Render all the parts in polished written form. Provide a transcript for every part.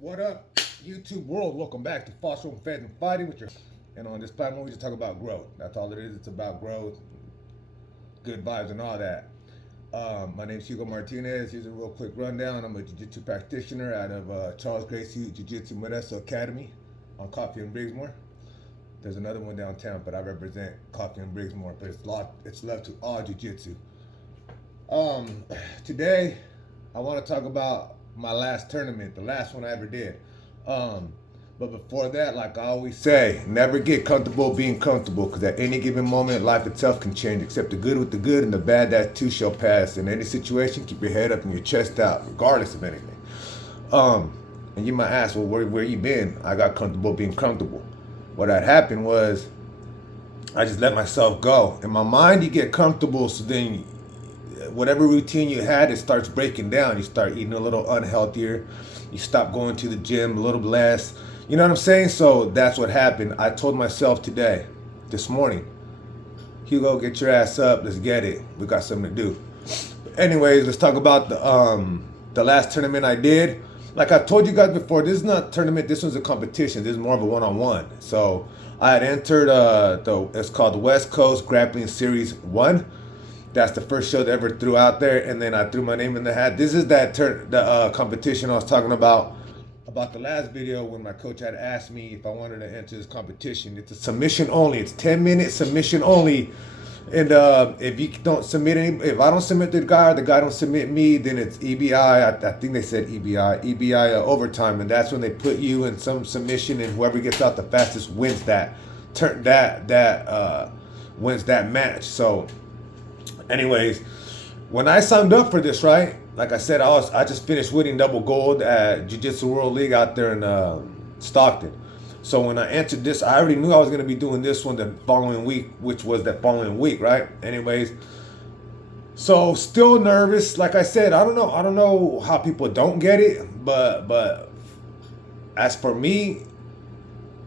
What up, YouTube world? Welcome back to Fostering Feds and Fighting with your. And on this platform, we just talk about growth. That's all it is. It's about growth, good vibes, and all that. My name is Hugo Martinez. Here's a real quick rundown. I'm a jiu-jitsu practitioner out of Charles Gracie Jiu-Jitsu Modesto Academy on Coffee and Briggsmore. There's another one downtown, but I represent Coffee and Briggsmore. But it's love to all jiu-jitsu. Today, I want to talk about my last tournament, the last one I ever did. But before that, like I always say, never get comfortable being comfortable, because at any given moment, life itself can change. Accept the good with the good, and the bad, that too shall pass. In any situation, keep your head up and your chest out, regardless of anything. And you might ask, well, where you been? I got comfortable being comfortable. What had happened was, I just let myself go. In my mind, you get comfortable, so then whatever routine you had, it starts breaking down. You start eating a little unhealthier. You stop going to the gym a little less. You know what I'm saying? So that's what happened. I told myself this morning, Hugo, get your ass up. Let's get it. We got something to do. But anyways, let's talk about the last tournament I did. Like I told you guys before, this is not a tournament. This was a competition. This is more of a one-on-one. So I had entered it's called the West Coast Grappling Series 1. That's the first show they ever threw out there, and then I threw my name in the hat. This is the competition I was talking about the last video, when my coach had asked me if I wanted to enter this competition. It's a submission only. It's 10-minute submission only. And if you don't submit if I don't submit the guy, or the guy don't submit me, then it's EBI. I think they said EBI overtime, and that's when they put you in some submission, and whoever gets out the fastest wins wins that match. So anyways, when I signed up for this, right, like I said, I just finished winning double gold at Jiu-Jitsu World League out there in Stockton. So when I entered this, I already knew I was going to be doing this one the following week, which was that following week, right? Anyways, so still nervous. Like I said, I don't know how people don't get it, but as for me,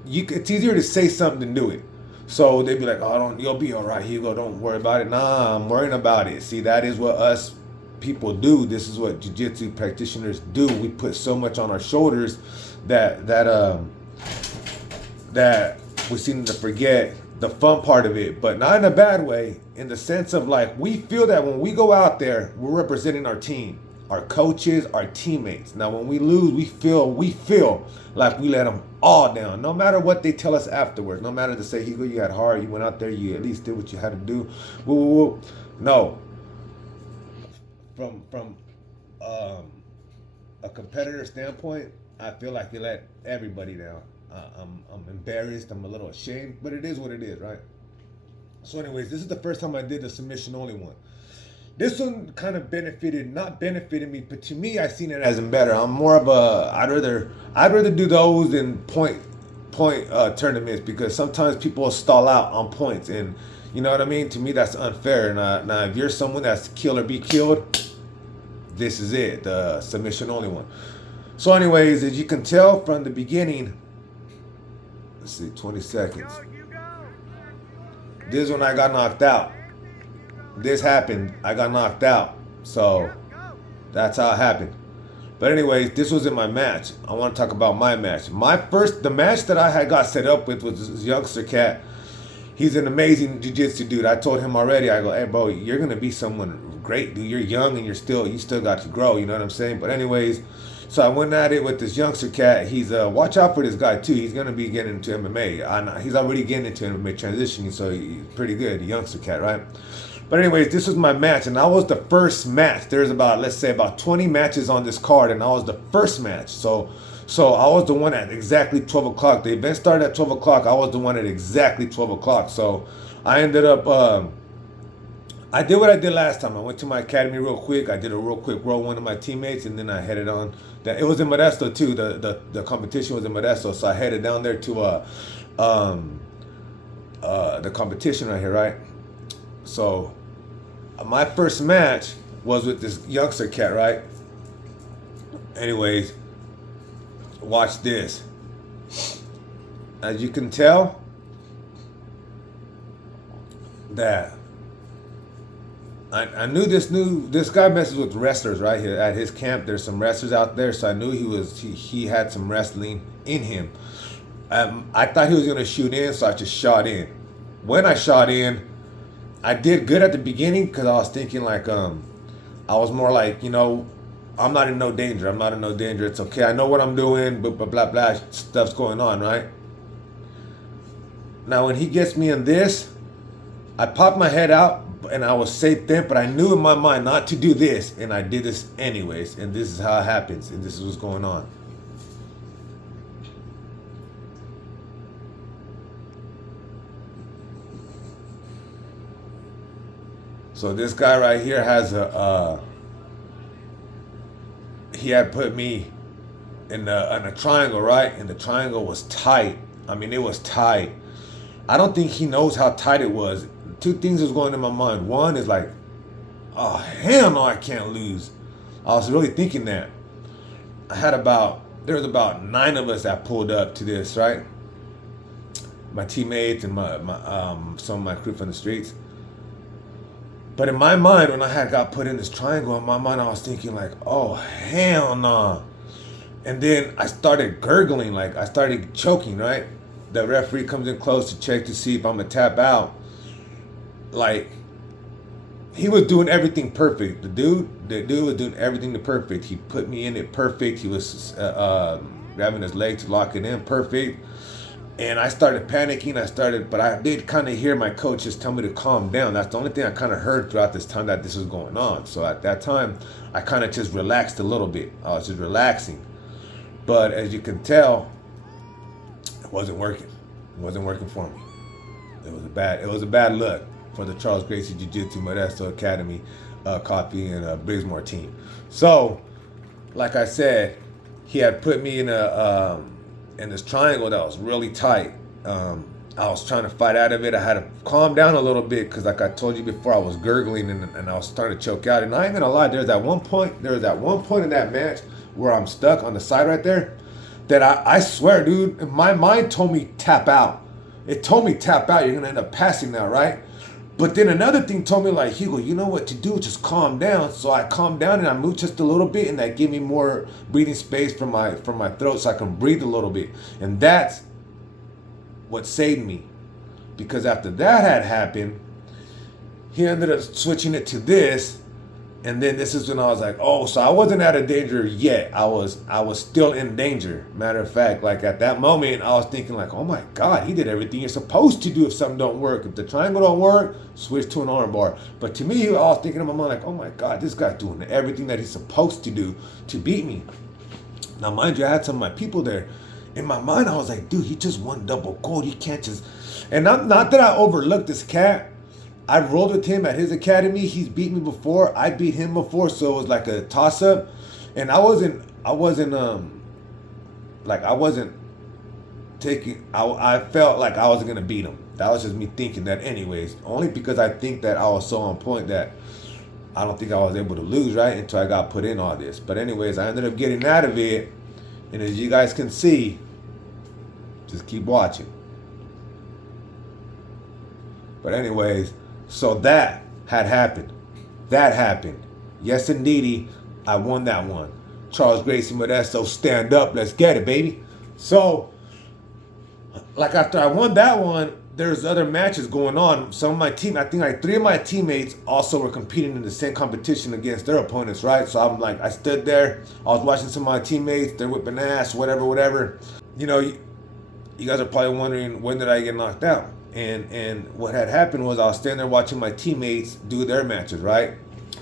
it's easier to say something than do it. So they'd be like, "Oh, you'll be all right, Hugo. Don't worry about it." Nah, I'm worrying about it. See, that is what us people do. This is what jiu-jitsu practitioners do. We put so much on our shoulders that we seem to forget the fun part of it, but not in a bad way. In the sense of, like, we feel that when we go out there, we're representing our team, our coaches, our teammates. Now, when we lose, we feel like we let them all down, no matter what they tell us afterwards. No matter to say, Hugo, you had hard, you went out there, you at least did what you had to do. Woo, woo, woo. No. From a competitor standpoint, I feel like you let everybody down. I'm embarrassed. I'm a little ashamed, but it is what it is, right? So, anyways, this is the first time I did the submission only one. This one kind of not benefited me, but to me, I seen it as better. I'm more of I'd rather do those than point tournaments, because sometimes people stall out on points, and you know what I mean. To me, that's unfair. Now, if you're someone that's kill or be killed, this is it, the submission only one. So, anyways, as you can tell from the beginning, let's see, 20 seconds. This is when I got knocked out. This happened. I got knocked out. So that's how it happened. But anyways, this was in my match. I want to talk about my match. The match that I had got set up with was this youngster cat. He's an amazing jiu-jitsu dude. I told him already. I go, hey bro, you're gonna be someone great, dude. You're young and you still got to grow. You know what I'm saying? But anyways, so I went at it with this youngster cat. He's watch out for this guy too. He's gonna be getting into MMA. He's already getting into MMA transitioning, so he's pretty good. The youngster cat, right? But anyways, this was my match, and I was the first match. There's about 20 matches on this card, and I was the first match. So I was the one at exactly 12 o'clock. The event started at 12 o'clock. I was the one at exactly 12 o'clock. So I ended up, I did what I did last time. I went to my academy real quick. I did a real quick roll one of my teammates, and then I headed on. It was in Modesto too. The competition was in Modesto, so I headed down there to the competition right here, right? So my first match was with this youngster cat, right? Anyways, watch this. As you can tell, that I knew this guy messes with wrestlers right here at his camp. There's some wrestlers out there, so I knew he had some wrestling in him. I thought he was gonna shoot in, so I just shot in. When I shot in, I did good at the beginning because I was thinking like I was more like, I'm not in no danger. I'm not in no danger. It's okay. I know what I'm doing, but blah blah stuff's going on, right? Now when he gets me in this, I popped my head out and I was safe then, but I knew in my mind not to do this, and I did this anyways, and this is how it happens, and this is what's going on. So this guy right here has he had put me in a triangle, right? And the triangle was tight. I mean, it was tight. I don't think he knows how tight it was. Two things was going in my mind. One is like, oh hell no, I can't lose. I was really thinking that. There was about 9 of us that pulled up to this, right? My teammates and my some of my crew from the streets. But in my mind, when I had got put in this triangle, in my mind I was thinking like, oh hell no. And then I started gurgling, like I started choking, right? The referee comes in close to check to see if I'm gonna tap out. Like, he was doing everything perfect. The dude was doing everything to perfect. He put me in it perfect. He was grabbing his leg to lock it in perfect. And I started panicking. But I did kind of hear my coach just tell me to calm down. That's the only thing I kind of heard throughout this time that this was going on. So at that time, I kind of just relaxed a little bit. I was just relaxing. But as you can tell, it wasn't working. It wasn't working for me. It was a bad look for the Charles Gracie Jiu-Jitsu Modesto Academy Coffee and Brismore team. So, like I said, he had put me in this triangle that was really tight. I was trying to fight out of it. I had to calm down a little bit because, like I told you before, I was gurgling and I was starting to choke out. And I ain't gonna lie, there was that one point in that match where I'm stuck on the side right there that I swear, dude, my mind told me tap out. It told me tap out. You're gonna end up passing now, right? But then another thing told me like, Hugo, you know what to do, just calm down. So I calmed down and I moved just a little bit, and that gave me more breathing space from my throat so I can breathe a little bit. And that's what saved me. Because after that had happened, he ended up switching it to this. And then this is when I was like, oh, so I wasn't out of danger yet. I was still in danger. Matter of fact, like at that moment, I was thinking like, oh my God, he did everything you're supposed to do if something don't work. If the triangle don't work, switch to an arm bar. But to me, I was thinking in my mind like, oh my God, this guy's doing everything that he's supposed to do to beat me. Now, mind you, I had some of my people there. In my mind, I was like, dude, he just won double gold. He can't just... And not that I overlooked this cat. I rolled with him at his academy. He's beat me before. I beat him before, so it was like a toss-up. And I wasn't taking... I felt like I wasn't going to beat him. That was just me thinking that anyways. Only because I think that I was so on point that I don't think I was able to lose, right? Until I got put in all this. But anyways, I ended up getting out of it. And as you guys can see, just keep watching. But anyways... So that had happened. That happened. Yes, indeedy, I won that one. Charles Gracie Modesto, stand up. Let's get it, baby. So, like after I won that one, there's other matches going on. Some of my team, I think like 3 of my teammates also were competing in the same competition against their opponents, right? So I'm like, I stood there. I was watching some of my teammates. They're whipping ass, whatever. You know, you guys are probably wondering, when did I get knocked out? And what had happened was I was standing there watching my teammates do their matches, right?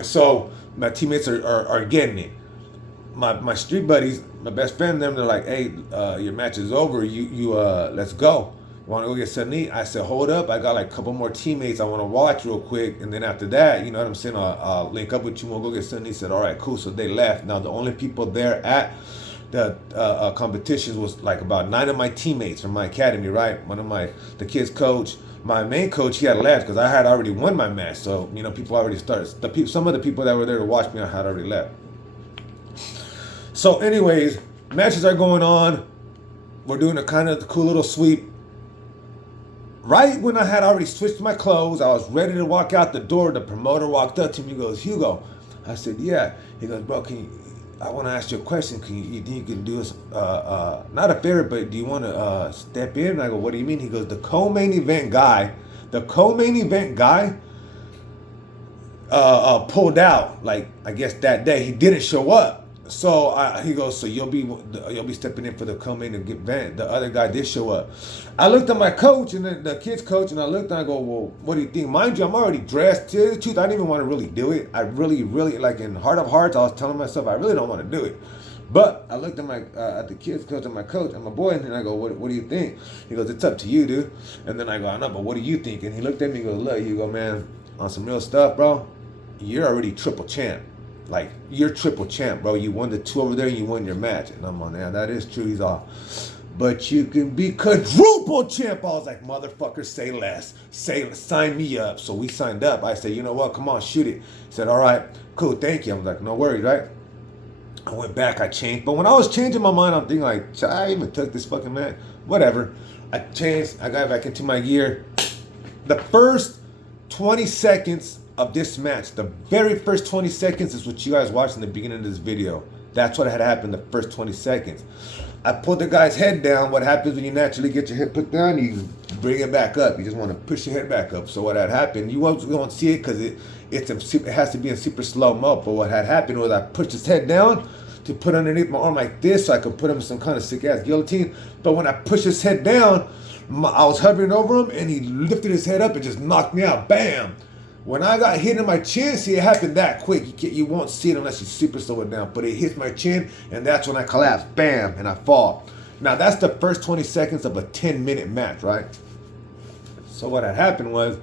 So my teammates are getting it. My street buddies, my best friend, they're like, hey, your match is over. You let's go. Want to go get something to eat? I said, hold up. I got like a couple more teammates I want to watch real quick. And then after that, you know what I'm saying? I'll link up with you. We'll go get something to eat. He said, all right, cool. So they left. Now the only people there at the competitions was like about 9 of my teammates from my academy, right? The kids coach, my main coach, he had left because I had already won my match. So, you know, people already started. Some of the people that were there to watch me, I had already left. So anyways, matches are going on. We're doing a kind of cool little sweep Right when I had already switched my clothes, I was ready to walk out the door. The promoter walked up to me. He goes, Hugo. I said, yeah. He goes, bro, I want to ask you a question. You think you can do us, not a favor, but do you want to step in? And I go, what do you mean? He goes, the co-main event guy pulled out. Like, I guess that day he didn't show up. So he goes, so you'll be stepping in for the co-main event. The other guy did show up. I looked at my coach and the kids coach, and I looked and I go, well, what do you think? Mind you, I'm already dressed. To tell you the truth, I didn't even want to really do it. I really, like in heart of hearts, I was telling myself I really don't want to do it. But I looked at at the kids coach and my coach and my boy, and I go, what do you think? He goes, it's up to you, dude. And then I go, I know, but what do you think? And he looked at me and goes, look, you go, man, on some real stuff, bro, you're already triple champ. Like, you're triple champ, bro. You won the 2 over there and you won your match. And I'm on, yeah, that is true. He's all, but you can be quadruple champ. I was like, motherfucker, say less. Sign me up. So we signed up. I said, you know what? Come on, shoot it. He said, all right, cool, thank you. I was like, no worries, right? I went back, I changed. But when I was changing my mind, I'm thinking like, should I even took this fucking match? Whatever. I changed. I got back into my gear. The first 20 seconds of this match, the very first 20 seconds is what you guys watched in the beginning of this video. That's what had happened the first 20 seconds. I pulled the guy's head down. What happens when you naturally get your head put down? You bring it back up. You just want to push your head back up. So what had happened, you won't see it because it has to be in super slow mo. But what had happened was I pushed his head down to put underneath my arm like this so I could put him in some kind of sick ass guillotine. But when I pushed his head down, I was hovering over him and he lifted his head up and just knocked me out. Bam! When I got hit in my chin, see, it happened that quick. You won't see it unless you super slow it down. But it hits my chin, and that's when I collapse. Bam! And I fall. Now, that's the first 20 seconds of a 10-minute match, right? So what had happened was,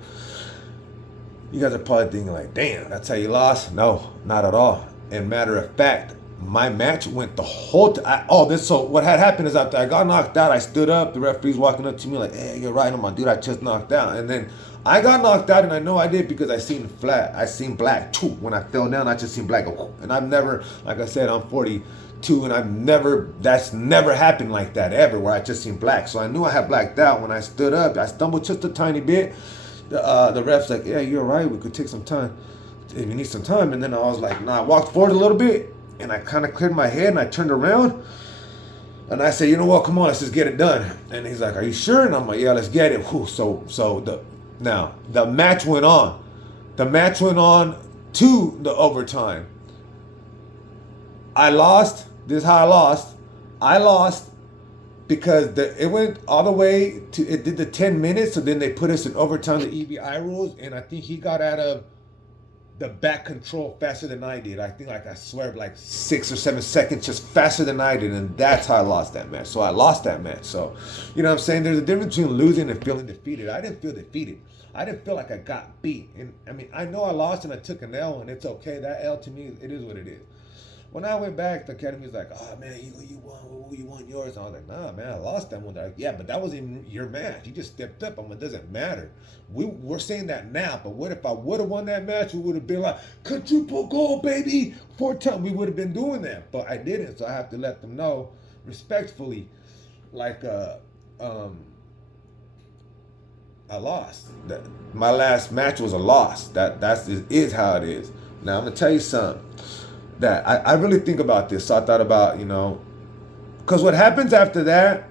you guys are probably thinking like, damn, that's how you lost? No, not at all. And matter of fact, my match went the whole time. So what had happened is after I got knocked out, I stood up. The referee's walking up to me like, hey, you're right. I'm like, dude, I just knocked out. And then I got knocked out, and I know I did because I seen black. When I fell down, I just seen black. And I've never, like I said, I'm 42, and that's never happened like that ever, where I just seen black. So I knew I had blacked out. When I stood up, I stumbled just a tiny bit. The ref's like, yeah, you're right. We could take some time if you need some time. And then I was like, nah, I walked forward a little bit, and I kind of cleared my head, and I turned around. And I said, you know what, come on, let's just get it done. And he's like, are you sure? And I'm like, yeah, let's get it. Now, the match went on. The match went on to the overtime. I lost. This is how I lost. I lost because it went all the way to, it did the 10 minutes, so then they put us in overtime, the EBI rules, and I think he got out of the back control faster than I did. I think I swear like 6 or 7 seconds just faster than I did, and that's how I lost that match. So I lost that match. So, you know what I'm saying? There's a difference between losing and feeling defeated. I didn't feel defeated. I didn't feel like I got beat. And I mean, I know I lost and I took an L, and it's okay. That L to me, it is what it is. When I went back, the academy was like, oh man, you won yours. And I was like, nah, man, I lost that one. They're like, yeah, but that wasn't your match. You just stepped up. It doesn't matter. We're saying that now, but what if I would have won that match? We would have been like, quadruple gold, baby, 4 times. We would have been doing that, but I didn't. So I have to let them know respectfully, like, I lost. My last match was a loss. That is how it is. Now I'm gonna tell you something that I really think about this. So I thought about, because what happens after that,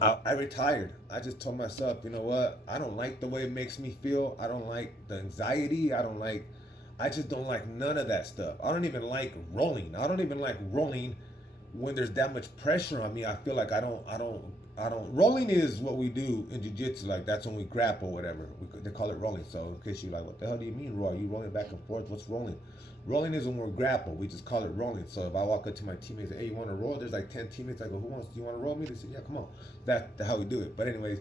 I retired. I just told myself, you know what? I don't like the way it makes me feel. I don't like the anxiety. I just don't like none of that stuff. I don't even like rolling. I don't even like rolling when there's that much pressure on me. I feel like I don't. Rolling is what we do in jiu-jitsu. Like, that's when we grapple or whatever. They call it rolling. So in case you're like, what the hell do you mean, roll? Are you rolling back and forth? What's rolling? Rolling is when we're grapple. We just call it rolling. So if I walk up to my teammates and say, hey, you want to roll? There's like 10 teammates. I go, do you want to roll me? They say, yeah, come on. That's how we do it. But anyways,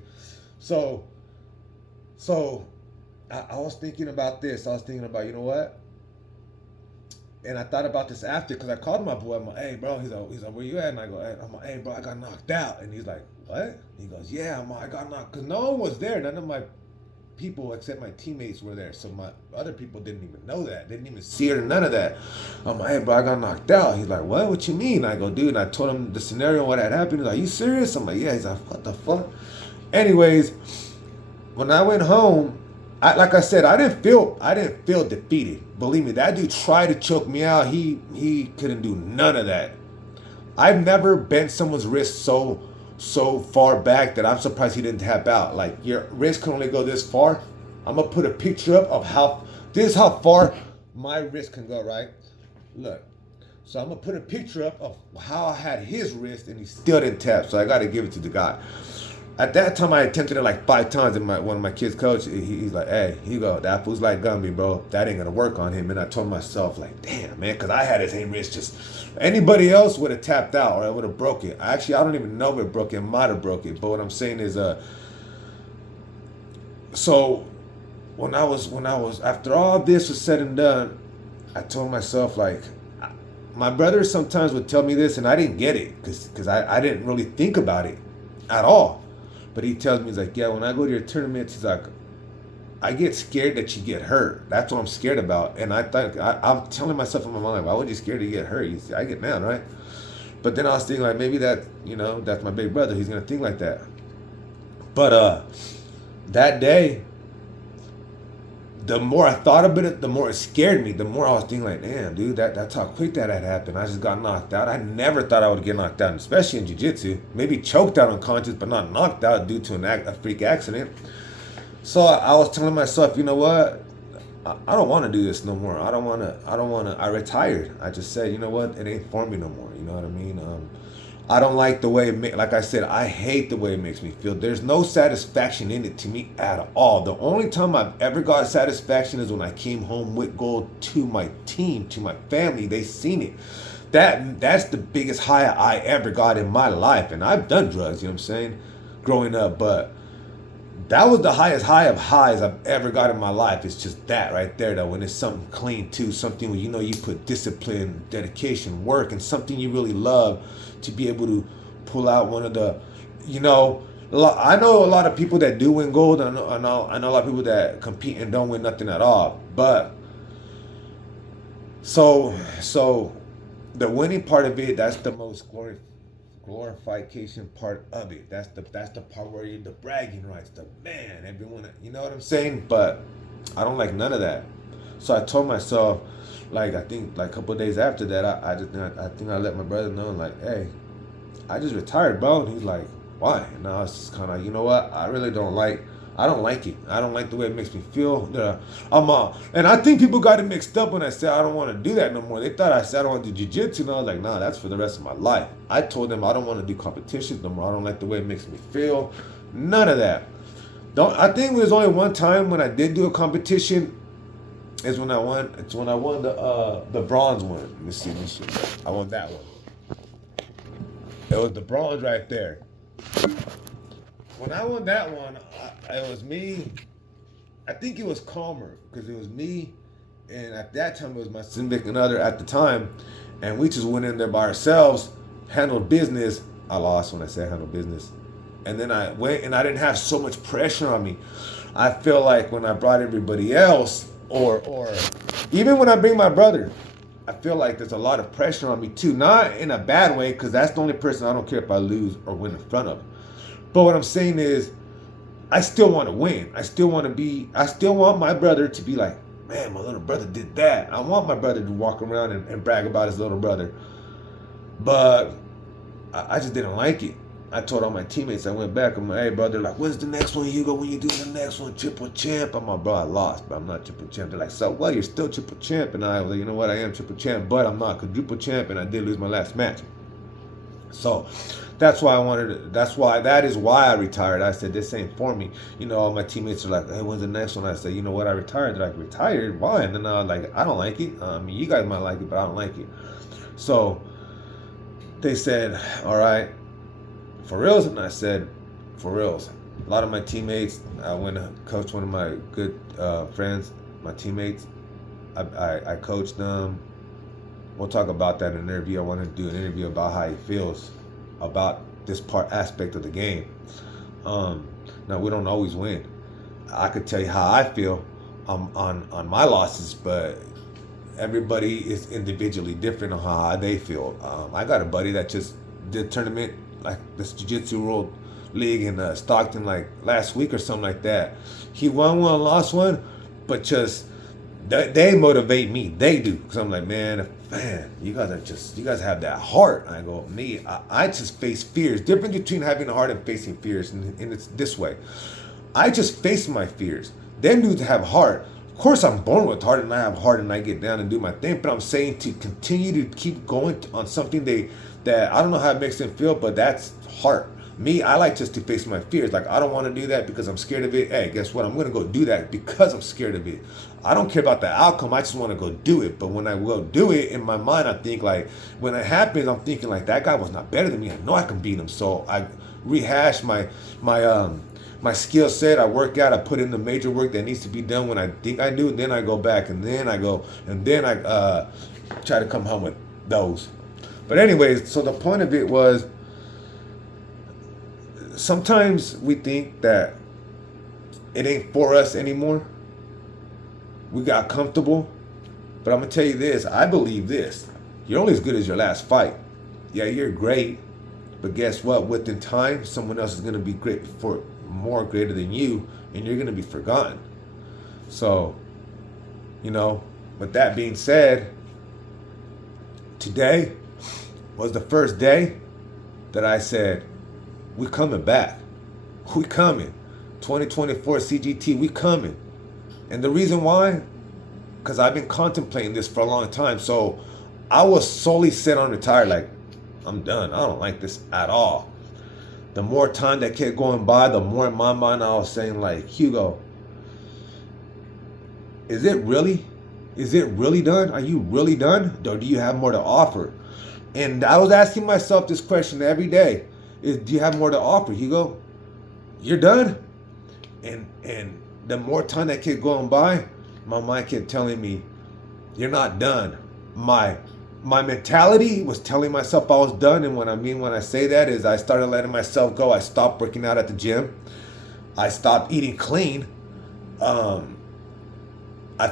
so I was thinking about this. I was thinking about, you know what? And I thought about this after, because I called my boy. I'm like, hey, bro. He's like, where you at? And I go, I'm like, hey, bro, I got knocked out. And he's like, what? He goes, yeah, I got knocked. Because no one was there. None of my people except my teammates were there. So my other people didn't even know that. They didn't even see it or none of that. I'm like, hey, bro, I got knocked out. He's like, what you mean? I go, dude. And I told him the scenario, what had happened. He's like, you serious? I'm like, yeah. He's like, what the fuck? Anyways, when I went home, like I said, I didn't feel defeated. Believe me, that dude tried to choke me out. He couldn't do none of that. I've never bent someone's wrist so far back that I'm surprised he didn't tap out. Like your wrist can only go this far. I'm gonna put a picture up of how this is how far my wrist can go, right? Look. So I'm gonna put a picture up of how I had his wrist and he still didn't tap. So I gotta give it to the guy. At that time, I attempted it like 5 times, and one of my kids' coach, he's like, "Hey, he go, that fool's like Gumby, bro. That ain't gonna work on him." And I told myself, like, "Damn, man," because I had his same wrist. Just anybody else would have tapped out, or I would have broke it. Actually, I don't even know if it broke it. It might have broke it. But what I'm saying is, so when I was after all this was said and done, I told myself like, my brother sometimes would tell me this, and I didn't get it because I didn't really think about it at all. But he tells me, he's like, yeah, when I go to your tournaments, he's like, I get scared that you get hurt. That's what I'm scared about. And I thought, I'm telling myself in my mind, why would you scared to get hurt? You see, I get mad, right? But then I was thinking, like, maybe that, that's my big brother. He's going to think like that. But that day, the more I thought about it, the more it scared me. The more I was thinking, like, damn, dude, that's how quick that had happened. I just got knocked out. I never thought I would get knocked out, especially in jiu-jitsu. Maybe choked out unconscious, but not knocked out due to a freak accident. So I was telling myself, you know what? I don't want to do this no more. I don't want to. I retired. I just said, you know what? It ain't for me no more. You know what I mean? I don't like the way like I said, I hate the way it makes me feel. There's no satisfaction in it to me at all. The only time I've ever got satisfaction is when I came home with gold to my team, to my family. They seen it. That's the biggest high I ever got in my life. And I've done drugs, you know what I'm saying, growing up, but that was the highest high of highs I've ever got in my life. It's just that right there, though, when it's something clean too, something where you put discipline, dedication, work, and something you really love to be able to pull out one of the, I know a lot of people that do win gold. I know a lot of people that compete and don't win nothing at all. But so the winning part of it, that's the most glorification part of it. That's the part where you the bragging rights, the man, everyone, you know what I'm saying? But I don't like none of that. So I told myself, like, I think like a couple of days after that, I think I let my brother know, like, hey, I just retired, bro. And he's like, why? And I was just kind of, you know what? I don't like it. I don't like the way it makes me feel. And I think people got it mixed up when I said I don't want to do that no more. They thought I said I don't want to do jiu-jitsu, and I was like, nah, that's for the rest of my life. I told them I don't want to do competitions no more. I don't like the way it makes me feel. None of that. I think there's only one time when I did do a competition. Is when I won. It's when I won the bronze one. Let me see. I won that one. It was the bronze right there. When I won that one, it was me. I think it was calmer because it was me, and at that time it was my significant other at the time, and we just went in there by ourselves, handled business. I lost when I said handle business, and then I went and I didn't have so much pressure on me. I feel like when I brought everybody else, or even when I bring my brother, I feel like there's a lot of pressure on me too. Not in a bad way, because that's the only person I don't care if I lose or win in front of. But what I'm saying is, I still want to win. I still want my brother to be like, man, my little brother did that. I want my brother to walk around and brag about his little brother. But I just didn't like it. I told all my teammates, I went back, I'm like, hey, brother, like, when's the next one, Hugo? When you do the next one, triple champ? I'm like, bro, I lost, but I'm not triple champ. They're like, so what? You're still triple champ. And I was like, you know what? I am triple champ, but I'm not quadruple champ, and I did lose my last match. So that's why that is why I retired. I said, this ain't for me. All my teammates are like, hey, when's the next one? I said, you know what? I retired. They're like, retired? Why? And then I was like, I don't like it. You guys might like it, but I don't like it. So they said, all right, for reals? And I said, for reals. A lot of my teammates, I went to coach one of my good friends, my teammates. I coached them. We'll talk about that in an interview. I want to do an interview about how he feels about this aspect of the game. Now, we don't always win. I could tell you how I feel on my losses, but everybody is individually different on how they feel. I got a buddy that just did a tournament, like this Jiu-Jitsu World league in Stockton like last week or something like that. He won one, lost one, but just they motivate me. They do, because I'm like, man, you guys have that heart. I go, me, I just face fears. Difference between having a heart and facing fears, and it's this way. I just face my fears. Them dudes have heart. Of course, I'm born with heart, and I have heart, and I get down and do my thing. But I'm saying to continue to keep going on something that I don't know how it makes them feel, but that's heart. Me, I like just to face my fears. Like, I don't want to do that because I'm scared of it. Hey, guess what? I'm going to go do that because I'm scared of it. I don't care about the outcome. I just want to go do it. But when I go do it, in my mind, I think like, when it happens, I'm thinking like, that guy was not better than me. I know I can beat him. So I rehash my skill set. I work out. I put in the major work that needs to be done when I think I do. And then I go back, and then I go, and then I try to come home with those. But anyways, so the point of it was, sometimes we think that it ain't for us anymore. We got comfortable. But I'm going to tell you this. I believe this. You're only as good as your last fight. Yeah, you're great. But guess what? Within time, someone else is going to be great for more greater than you. And you're going to be forgotten. So, with that being said, today was the first day that I said, we coming back. We coming. 2024 CGT, we coming. And the reason why? Because I've been contemplating this for a long time. So I was solely set on retire. Like, I'm done. I don't like this at all. The more time that kept going by, the more in my mind I was saying, like, Hugo, is it really? Is it really done? Are you really done? Or do you have more to offer? And I was asking myself this question every day. Do you have more to offer, Hugo? You're done? And the more time that kept going by, my mind kept telling me, you're not done. My mentality was telling myself I was done. And what I mean when I say that is I started letting myself go. I stopped working out at the gym. I stopped eating clean. I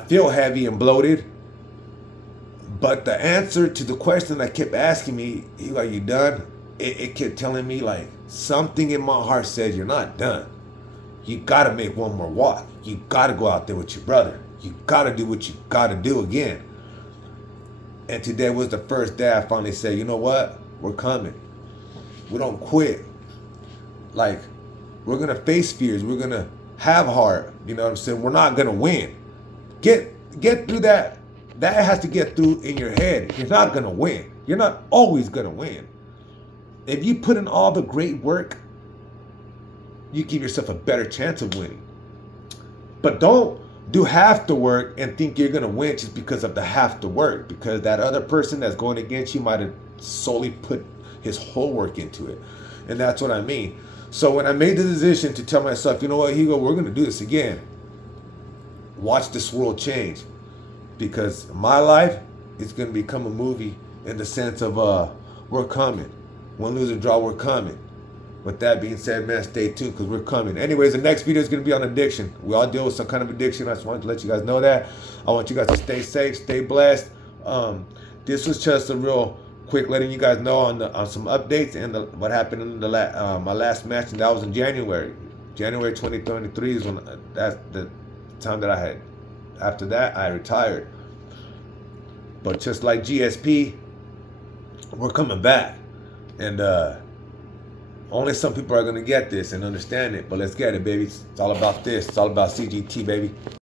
feel heavy and bloated. But the answer to the question that kept asking me, are you done? It kept telling me, like, something in my heart said, you're not done. You got to make one more walk. You got to go out there with your brother. You got to do what you got to do again. And today was the first day I finally said, you know what? We're coming. We don't quit. Like, we're going to face fears. We're going to have heart. You know what I'm saying? We're not going to win. Get through that. That has to get through in your head. You're not going to win. You're not always going to win. If you put in all the great work, you give yourself a better chance of winning. But don't do half the work and think you're going to win just because of the half the work. Because that other person that's going against you might have solely put his whole work into it. And that's what I mean. So when I made the decision to tell myself, you know what, Hugo, we're going to do this again. Watch this world change. Because my life is going to become a movie in the sense of we're coming. Win, lose, or draw, we're coming. With that being said, man, stay tuned because we're coming. Anyways, the next video is going to be on addiction. We all deal with some kind of addiction. I just wanted to let you guys know that. I want you guys to stay safe, stay blessed. This was just a real quick letting you guys know on some updates and what happened in my last match, and that was in January. January 2023 is when that's the time that I had. After that, I retired. But just like GSP, we're coming back. And only some people are going to get this and understand it. But let's get it, baby. It's all about this. It's all about CGT, baby.